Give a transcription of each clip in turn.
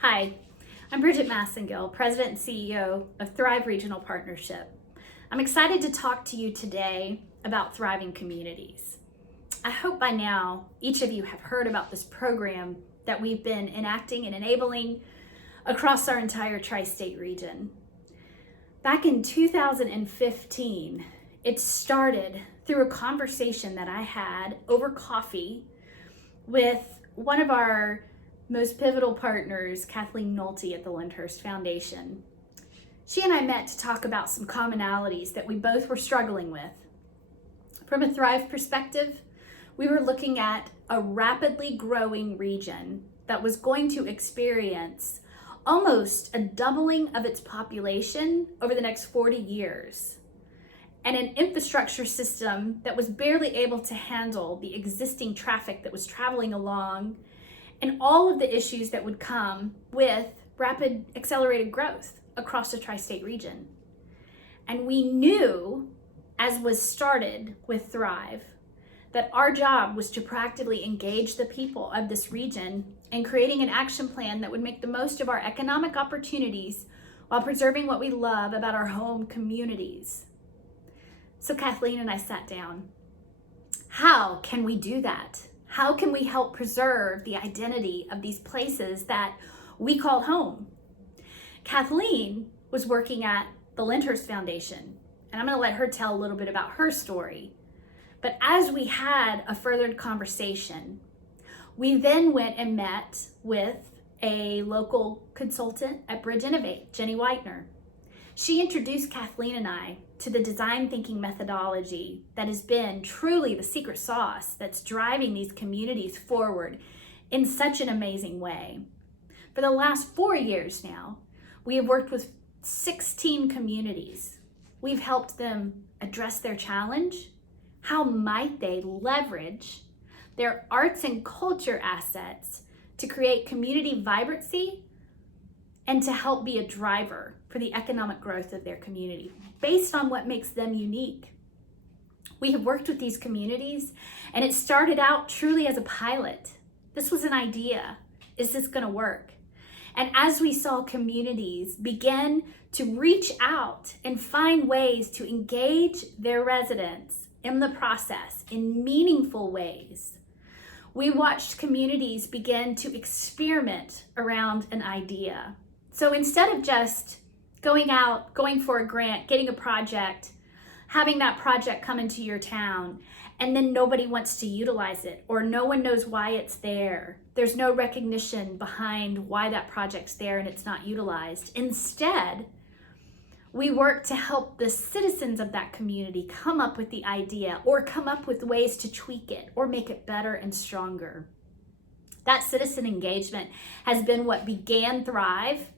Hi, I'm Bridgett Massengill, President and CEO of Thrive Regional Partnership. I'm excited to talk to you today about thriving communities. I hope by now each of you have heard about this program that we've been enacting and enabling across our entire tri-state region. Back in 2015, it started through a conversation that I had over coffee with one of our most pivotal partners, Kathleen Nolte at the Lyndhurst Foundation. She and I met to talk about some commonalities that we both were struggling with. From a Thrive perspective, we were looking at a rapidly growing region that was going to experience almost a doubling of its population over the next 40 years, and an infrastructure system that was barely able to handle the existing traffic that was traveling along and all of the issues that would come with rapid accelerated growth across the tri-state region. And we knew, as was started with Thrive, that our job was to proactively engage the people of this region in creating an action plan that would make the most of our economic opportunities while preserving what we love about our home communities. So Kathleen and I sat down. How can we do that? How can we help preserve the identity of these places that we call home? Kathleen was working at the Lyndhurst Foundation, and I'm going to let her tell a little bit about her story. But as we had a furthered conversation, we then went and met with a local consultant at Bridge Innovate, Jenny Whitener. She introduced Kathleen and I to the design thinking methodology that has been truly the secret sauce that's driving these communities forward in such an amazing way. For the last 4 years now, we have worked with 16 communities. We've helped them address their challenge. How might they leverage their arts and culture assets to create community vibrancy and to help be a driver for the economic growth of their community based on what makes them unique. We have worked with these communities, and it started out truly as a pilot. This was an idea. Is this going to work? And as we saw communities begin to reach out and find ways to engage their residents in the process in meaningful ways, we watched communities begin to experiment around an idea. So instead of just going out, going for a grant, getting a project, having that project come into your town, and then nobody wants to utilize it, or no one knows why it's there. There's no recognition behind why that project's there and it's not utilized. Instead, we work to help the citizens of that community come up with the idea or come up with ways to tweak it or make it better and stronger. That citizen engagement has been what began Thrive.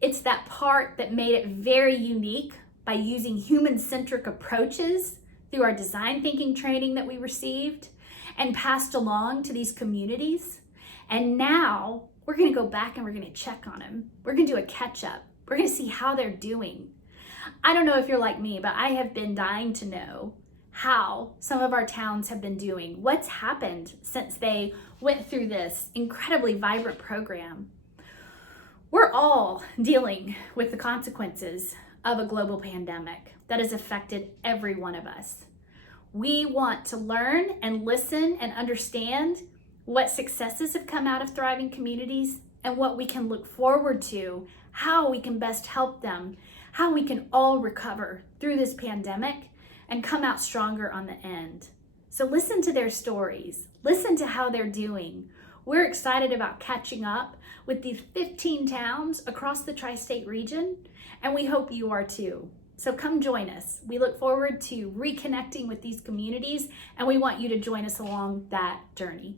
It's that part that made it very unique by using human-centric approaches through our design thinking training that we received and passed along to these communities. And now we're going to go back and we're going to check on them. We're going to do a catch-up. We're going to see how they're doing. I don't know if you're like me, but I have been dying to know how some of our towns have been doing. What's happened since they went through this incredibly vibrant program? We're all dealing with the consequences of a global pandemic that has affected every one of us. We want to learn and listen and understand what successes have come out of thriving communities and what we can look forward to, how we can best help them, how we can all recover through this pandemic and come out stronger on the end. So listen to their stories, listen to how they're doing. We're excited about catching up with these 15 towns across the tri-state region, and we hope you are too. So come join us. We look forward to reconnecting with these communities, and we want you to join us along that journey.